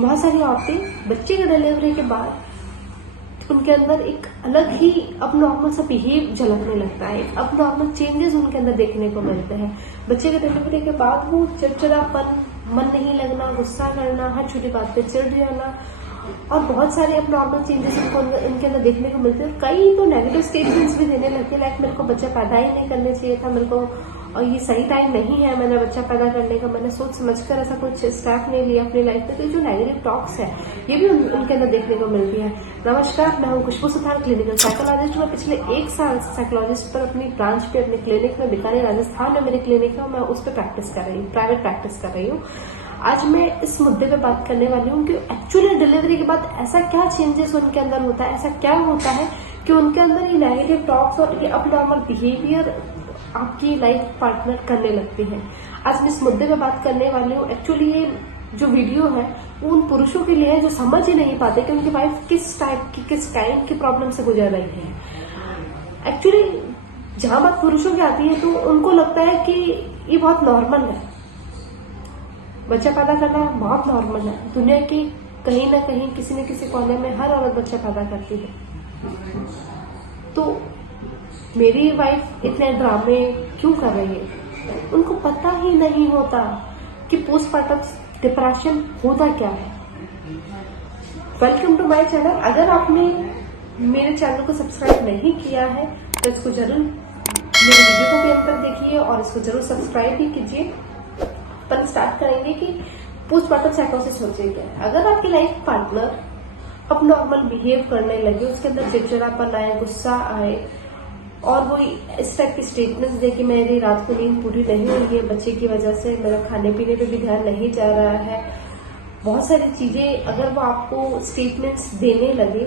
बहुत सारी औरतें बच्चे के डिलीवरी के बाद उनके अंदर एक अलग ही अब नॉर्मल सा बिहेव झलकने लगता है, अब नॉर्मल चेंजेस उनके अंदर देखने को मिलते हैं। बच्चे के डिलीवरी के बाद वो चिड़चिड़ापन, मन नहीं लगना, गुस्सा करना, हर छोटी बात पे चिढ़ जाना और बहुत सारे अब नॉर्मल चेंजेस उनके अंदर देखने को मिलते हैं। कई तो नेगेटिव स्टेटमेंट्स भी देने लगते हैं, लाइक मेरे को बच्चा पैदा ही नहीं करना चाहिए था, मेरे को और ये सही टाइम नहीं है मैंने बच्चा पैदा करने का, मैंने सोच समझकर ऐसा कुछ स्टेप नहीं लिया अपनी लाइफ में। तो जो नेगेटिव टॉक्स है ये भी उनके अंदर देखने को मिलती है। नमस्कार, मैं हूं खुशबू सुथार, क्लिनिकल साइकोलॉजिस्ट। मैं पिछले 1 साल से साइकोलॉजिस्ट पर अपनी ब्रांच पे अपने क्लिनिक में बीकानेर राजस्थान में मेरे क्लिनिक है, मैं उस पर प्रैक्टिस कर रही हूँ, प्राइवेट प्रैक्टिस कर रही हूँ। आज मैं इस मुद्दे पे बात करने वाली हूँ कि एक्चुअली डिलीवरी के बाद ऐसा क्या चेंजेस उनके अंदर होता है, ऐसा क्या होता है कि उनके अंदर ये नेगेटिव टॉक्स और ये अब नॉर्मल बिहेवियर आपकी लाइफ पार्टनर करने लगती है। आज मैं इस मुद्दे पे बात करने वाली हूँ। एक्चुअली ये जो वीडियो है वो उन पुरुषों के लिए है जो समझ ही नहीं पाते कि उनकी वाइफ किस टाइम की प्रॉब्लम से गुजर रही है। एक्चुअली जहां बात पुरुषों की आती है तो उनको लगता है कि ये बहुत नॉर्मल है, बच्चा पैदा करना बहुत नॉर्मल है। दुनिया की कहीं ना कहीं किसी न किसी कोने में हर औरत बच्चा पैदा करती है, तो मेरी वाइफ इतने ड्रामे क्यों कर रही है? उनको पता ही नहीं होता कि पोस्टमार्टम डिप्रेशन होता क्या है। Welcome to my channel. अगर आपने मेरे चैनल को सब्सक्राइब नहीं किया है तो इसको जरूर मेरे वीडियो को भी अंत तक देखिए और इसको जरूर सब्सक्राइब भी कीजिए। अपन स्टार्ट करेंगे कि पोस्टमार्टम साइकोसिस होती है क्या है। अगर आपकी लाइफ पार्टनर अब नॉर्मल बिहेव करने लगे, उसके अंदर चिड़चिड़ापन आए, गुस्सा आए और वो इस टाइप की स्टेटमेंट्स दे कि मेरी रात को नींद पूरी नहीं हुई है बच्चे की वजह से, मेरा खाने पीने पे भी ध्यान नहीं जा रहा है, बहुत सारी चीजें अगर वो आपको स्टेटमेंट्स देने लगे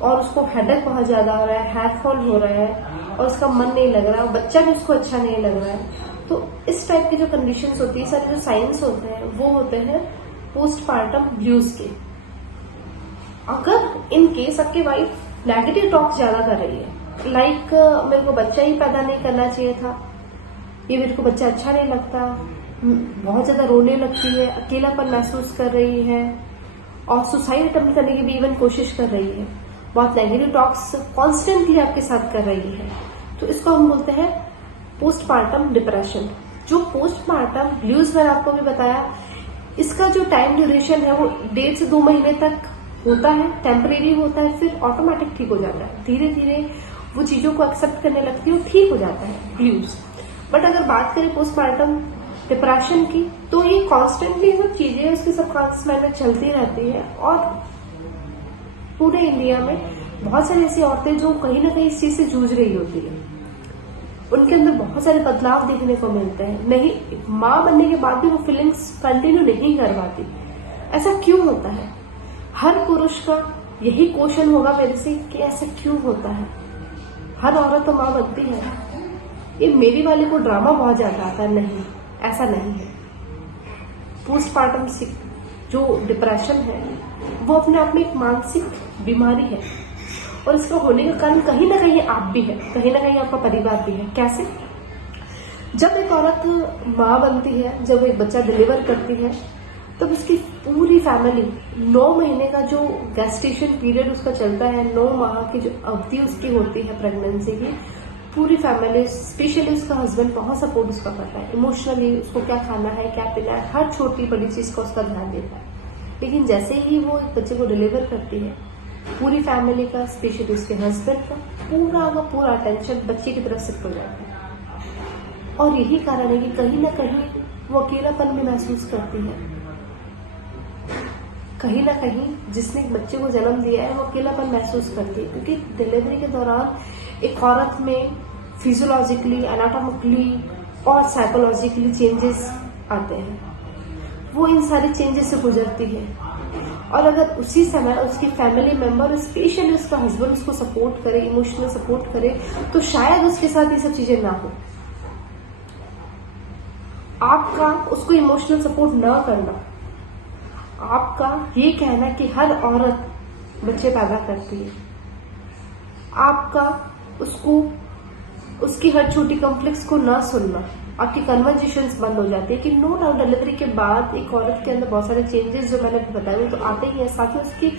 और उसको हेडेक बहुत ज्यादा हो रहा है, हेयर फॉल हो रहा है और उसका मन नहीं लग रहा है, बच्चा भी उसको अच्छा नहीं लग रहा है, तो इस टाइप की जो कंडीशंस होती है, सारे जो साइंस होते हैं वो होते हैं पोस्टमार्टम ब्लूज के। अगर इन केस आपकी वाइफ नेगेटिव टॉक्स ज्यादा कर रही है, लाइक मेरे को बच्चा ही पैदा नहीं करना चाहिए था, ये मेरे को बच्चा अच्छा नहीं लगता, बहुत ज्यादा रोने लगती है, अकेलापन महसूस कर रही है और सुसाइड अटेम्प्ट करने की भी इवन कोशिश कर रही है, बहुत नेगेटिव टॉक्स कॉन्स्टेंटली आपके साथ कर रही है, तो इसको हम बोलते हैं पोस्टमार्टम डिप्रेशन। जो पोस्टमार्टम ब्लूज मैंने आपको भी बताया, इसका जो टाइम ड्यूरेशन है वो 1.5 से 2 महीने तक होता है, टेम्परेरी होता है, फिर ऑटोमेटिक ठीक हो जाता है, धीरे धीरे वो चीजों को एक्सेप्ट करने लगती है और ठीक हो जाता है ब्लूज। बट अगर बात करें पोस्टमार्टम डिप्रेशन की तो ये कॉन्स्टेंटली सब चीजें उसके सबकॉन्शियस माइंड में चलती रहती है और पूरे इंडिया में बहुत सारी ऐसी औरतें जो कहीं ना कहीं इस चीज से जूझ रही होती है, उनके अंदर बहुत सारे बदलाव देखने को मिलते हैं। नहीं, माँ बनने के बाद भी वो फीलिंग्स कंटिन्यू नहीं कर पाती। ऐसा क्यों होता है? हर पुरुष का यही क्वेश्चन होगा मेरे से कि ऐसा क्यों होता है। हर औरत तो माँ बनती है, ये मेरी वाले को ड्रामा बहुत ज्यादा आता है। नहीं, ऐसा नहीं है। पोस्टमार्टम जो डिप्रेशन है वो अपने आप में एक मानसिक बीमारी है और इसका होने का कारण कहीं ना कहीं आप भी है, कहीं ना कहीं आपका परिवार भी है। कैसे? जब एक औरत माँ बनती है, जब एक बच्चा डिलीवर करती है, तब उसकी पूरी फैमिली 9 महीने का जो गेस्टेशन पीरियड उसका चलता है, 9 माह की जो अवधि उसकी होती है प्रेगनेंसी की, पूरी फैमिली स्पेशली उसका हस्बैंड बहुत सपोर्ट उसका करता है, इमोशनली उसको क्या खाना है, क्या पीना है, हर छोटी बड़ी चीज का उसका ध्यान देता है। लेकिन जैसे ही वो एक बच्चे को डिलीवर करती है, पूरी फैमिली का स्पेशली उसके हस्बैंड का पूरा अटेंशन बच्चे की तरफ शिफ्ट हो जाता है और यही कारण है कि कहीं ना कहीं वो अकेलापन भी महसूस करती है। कहीं ना कहीं जिसने एक बच्चे को जन्म दिया है वो अकेलापन महसूस करती है, क्योंकि डिलीवरी के दौरान एक औरत में फिजियोलॉजिकली, एनाटॉमिकली और साइकोलॉजिकली चेंजेस आते हैं। वो इन सारे चेंजेस से गुजरती है और अगर उसी समय उसकी फैमिली मेंबर, स्पेशली उसका हस्बैंड उसको सपोर्ट करे, इमोशनल सपोर्ट करे, तो शायद उसके साथ ये सब चीजें ना हो। आपका उसको इमोशनल सपोर्ट ना करना, आपका ये कहना कि हर औरत बच्चे पैदा करती है, आपका उसको उसकी हर छोटी कॉम्प्लेक्स को ना सुनना, आपकी कन्वर्जेशंस बंद हो जाती है। कि नो डाउट डिलीवरी के बाद एक औरत के अंदर बहुत सारे चेंजेस जो मैंने बताए वो तो आते ही हैं, साथ ही उसकी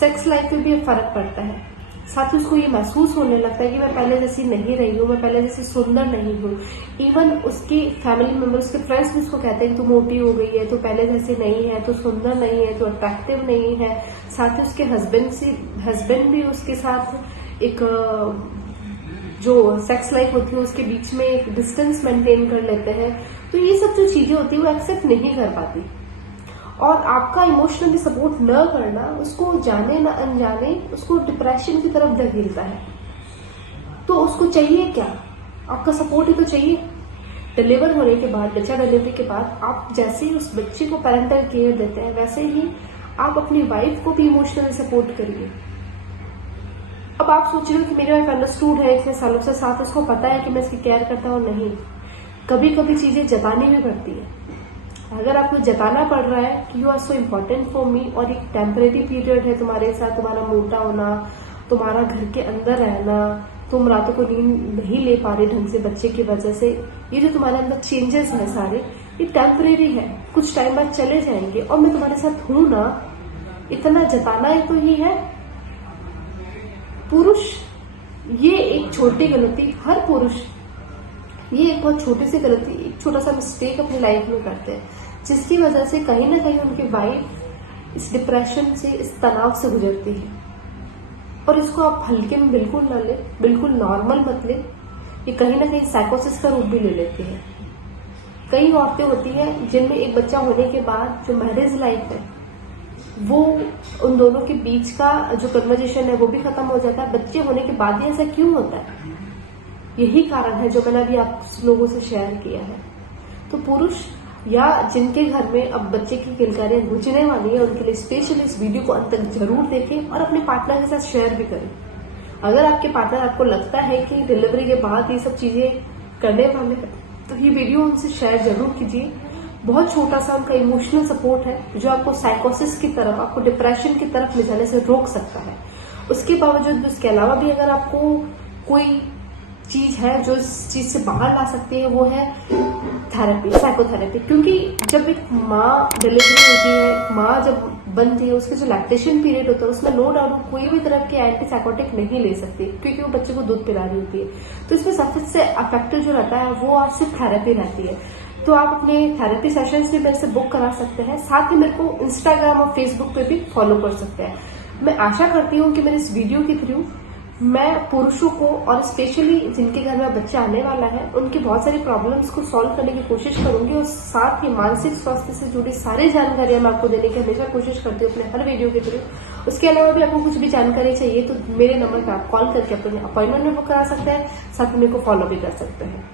सेक्स लाइफ में भी फर्क पड़ता है। साथ ही उसको ये महसूस होने लगता है कि मैं पहले जैसी नहीं रही हूँ, मैं पहले जैसी सुंदर नहीं हूँ। इवन उसकी फैमिली मेंबर्स, उसके फ्रेंड्स भी उसको कहते हैं कि तू मोटी हो गई है, तू पहले जैसी नहीं है, तू सुंदर नहीं है, तू अट्रैक्टिव नहीं है। साथ ही उसके हस्बैंड भी उसके साथ एक जो सेक्स लाइफ होती है उसके बीच में एक डिस्टेंस मेंटेन कर लेते हैं। तो ये सब जो चीजें होती है वो एक्सेप्ट नहीं कर पाती, और आपका इमोशनली सपोर्ट न करना उसको जाने न अनजाने उसको डिप्रेशन की तरफ धकेलता है। तो उसको चाहिए क्या? आपका सपोर्ट ही तो चाहिए। डिलीवर होने के बाद, बच्चा डिलीवरी के बाद आप जैसे ही उस बच्चे को पेरेंटल केयर देते हैं वैसे ही आप अपनी वाइफ को भी इमोशनली सपोर्ट करिए। अब आप सोच रहे हो कि मेरी वाइफ अंडरस्टूड है इतने सालों से साथ, उसको पता है कि मैं इसकी केयर करता हूँ। नहीं, कभी कभी चीजें जतानी भी पड़ती है। अगर आपको जताना पड़ रहा है कि you are so important for me, और एक टेम्परेरी पीरियड है तुम्हारे साथ, तुम्हारा मोटा होना, तुम्हारा घर के अंदर रहना, तुम रातों को नींद नहीं ले पा रहे ढंग से बच्चे की वजह से, ये जो तुम्हारे अंदर चेंजेस है सारे, ये टेम्परेरी है, कुछ टाइम बाद चले जाएंगे, और मैं तुम्हारे साथ हूं ना, इतना जताना ही तो ही है। पुरुष, ये एक छोटी गलती, हर पुरुष ये एक बहुत छोटी सी गलती, एक छोटा सा मिस्टेक अपनी लाइफ में करते हैं, जिसकी वजह से कहीं ना कहीं उनकी वाइफ इस डिप्रेशन से, इस तनाव से गुजरती है। और इसको आप हल्के में बिल्कुल ना ले, बिल्कुल नॉर्मल मत ले, ये कहीं ना कहीं साइकोसिस का रूप भी ले लेती है। कई औरतें होती हैं जिनमें एक बच्चा होने के बाद जो मैरिज लाइफ है वो उन दोनों के बीच का जो कन्वर्जेशन है वो भी खत्म हो जाता है। बच्चे होने के बाद ही ऐसा क्यों होता है? यही कारण है जो मैंने अभी आप लोगों से शेयर किया है। तो पुरुष या जिनके घर में अब बच्चे की किलकारियां गुजरने वाली है, उनके लिए स्पेशली इस वीडियो को अंत तक जरूर देखें और अपने पार्टनर के साथ शेयर भी करें। अगर आपके पार्टनर आपको लगता है कि डिलीवरी के बाद ये सब चीजें करने वाले हैं तो ये वीडियो उनसे शेयर जरूर कीजिए। बहुत छोटा सा उनका इमोशनल सपोर्ट है जो आपको साइकोसिस की तरफ, आपको डिप्रेशन की तरफ ले जाने से रोक सकता है। उसके बावजूद उसके अलावा भी अगर आपको कोई चीज है जो इस चीज से बाहर ला सकती है वो है थेरेपी, साइकोथेरेपी। क्योंकि जब एक माँ डिलीवरी होती है, माँ जब बनती है, उसके जो लैक्टेशन पीरियड होता है उसमें नो डाउट कोई भी तरह के एंटीसाइकोटिक नहीं ले सकती क्योंकि वो बच्चे को दूध पिला रही होती है। तो इसमें सबसे इफेक्टिव जो रहता है वो आपसे थेरेपी रहती है। तो आप अपने थेरेपी सेशंस भी मेरे से बुक करा सकते हैं। साथ ही मेरे को इंस्टाग्राम और फेसबुक पे भी फॉलो कर सकते हैं। मैं आशा करती हूँ कि मेरे इस वीडियो के थ्रू मैं पुरुषों को और स्पेशली जिनके घर में बच्चा आने वाला है उनकी बहुत सारी प्रॉब्लम्स को सॉल्व करने की कोशिश करूंगी, और साथ ही मानसिक स्वास्थ्य से जुड़ी सारी जानकारियां मैं आपको देने की हमेशा कोशिश करती हूँ अपने हर वीडियो के थ्रू। उसके अलावा भी आपको कुछ भी जानकारी चाहिए तो मेरे नंबर पर आप कॉल करके अपने अपॉइंटमेंट में बुक करा सकते हैं, साथ में मेरे को फॉलो भी कर सकते हैं।